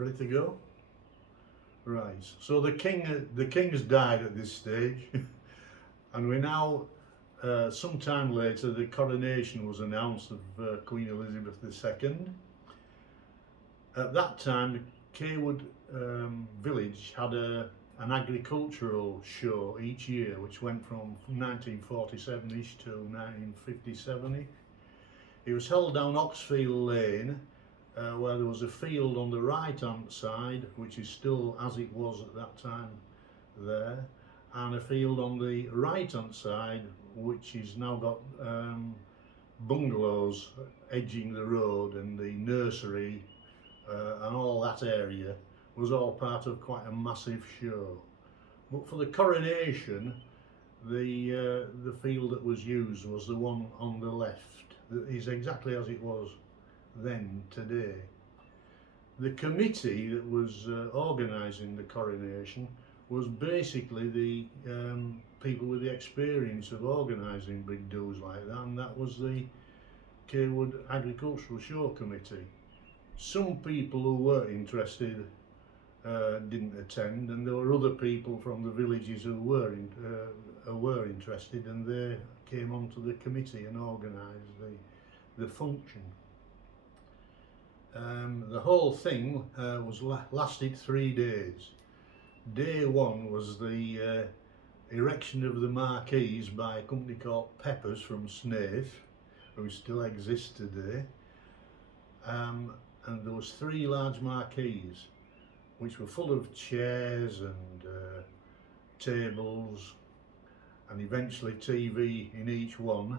Ready to go? Right. So the king has died at this stage, and we now, sometime later, the coronation was announced of Queen Elizabeth II. At that time, Cawood village had an agricultural show each year, which went from 1947ish to 1957ish. It was held down Oxfield Lane, where there was a field on the right hand side, which is still as it was at that time there, and a field on the right hand side, which has now got bungalows edging the road, and the nursery and all that area was all part of quite a massive show. But for the coronation, the field that was used was the one on the left. That is exactly as it was then today. The committee that was organising the coronation was basically the people with the experience of organising big do's like that, and that was the Cawood Agricultural Show Committee. Some people who were interested didn't attend, and there were other people from the villages who were interested, and they came onto the committee and organised the function. The whole thing lasted 3 days. Day one was the erection of the marquees by a company called Peppers from Snaith, who still exists today, and there was 3 large marquees which were full of chairs and tables, and eventually TV in each one.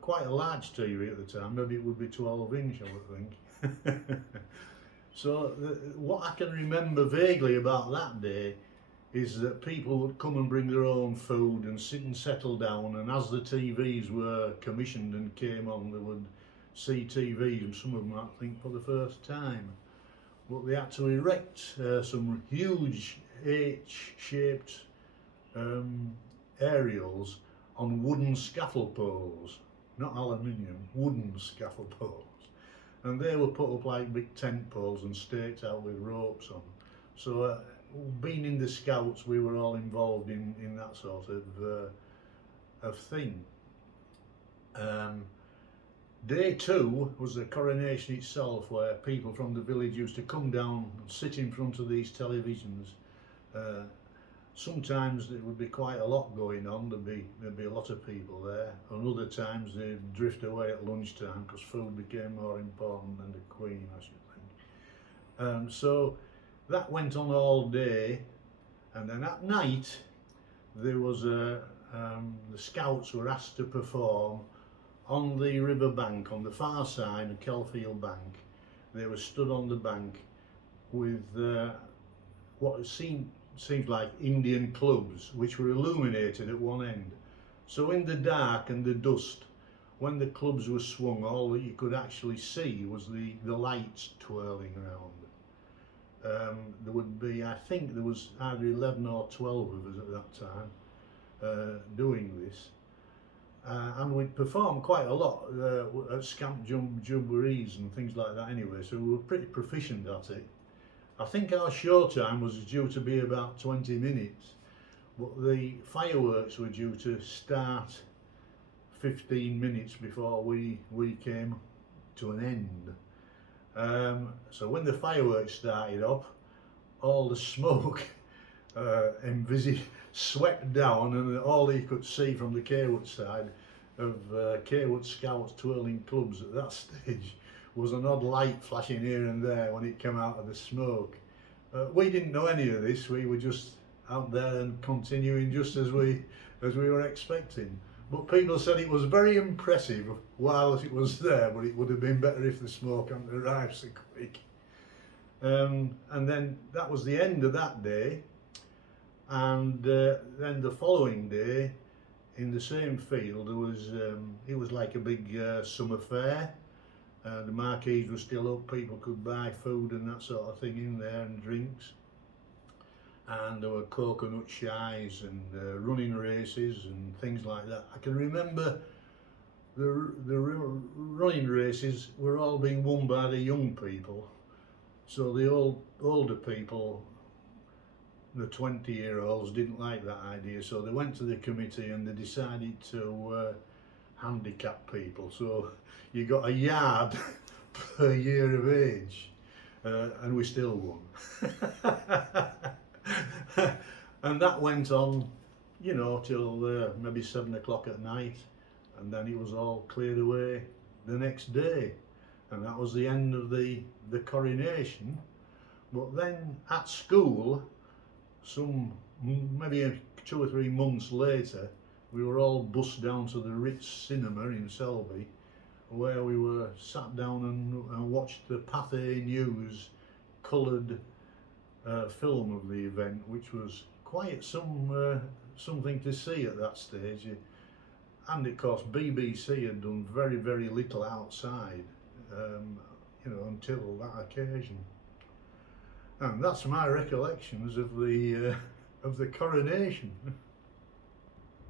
Quite a large TV at the time, maybe it would be 12-inch, I would think. So what I can remember vaguely about that day is that people would come and bring their own food and sit and settle down, and as the TVs were commissioned and came on, they would see TVs, and some of them I think for the first time. But they had to erect some huge H-shaped aerials on wooden scaffold poles, not aluminium, wooden scaffold poles. And they were put up like big tent poles and staked out with ropes on. So being in the Scouts, we were all involved in that sort of thing. Day two was the coronation itself, where people from the village used to come down and sit in front of these televisions. Sometimes there would be quite a lot going on, there'd be a lot of people there, and other times they'd drift away at lunchtime because food became more important than the Queen, I should think. So that went on all day, and then at night there was the Scouts were asked to perform on the river bank, on the far side of Kelfield Bank. They were stood on the bank with what seems like Indian clubs, which were illuminated at one end. So in the dark and the dust, when the clubs were swung, all that you could actually see was the lights twirling around. There would be, I think there was either 11 or 12 of us at that time doing this. And we'd perform quite a lot at scamp jump jamborees and things like that anyway, so we were pretty proficient at it. I think our show time was due to be about 20 minutes, but the fireworks were due to start 15 minutes before we came to an end. So when the fireworks started up, all the smoke swept down, and all you could see from the Cawood side of Cawood Scouts twirling clubs at that stage was an odd light flashing here and there when it came out of the smoke. We didn't know any of this, we were just out there and continuing just as we were expecting. But people said it was very impressive while it was there, but it would have been better if the smoke hadn't arrived so quick. And then that was the end of that day. And then the following day, in the same field, there was it was like a big summer fair. The marquees were still up, people could buy food and that sort of thing in there, and drinks. And there were coconut shies and running races and things like that. I can remember the running races were all being won by the young people, So the older people, the 20-year-olds, didn't like that idea, so they went to the committee and they decided to handicap people. So you got a yard per year of age, and we still won. And that went on, you know, till maybe 7 o'clock at night, and then it was all cleared away the next day, and that was the end of the coronation. But then at school, maybe 2 or 3 months later, we were all bussed down to the Ritz Cinema in Selby, where we were sat down and watched the Pathé News coloured film of the event, which was quite something to see at that stage. And of course BBC had done very, very little outside, you know, until that occasion. And that's my recollections of the coronation.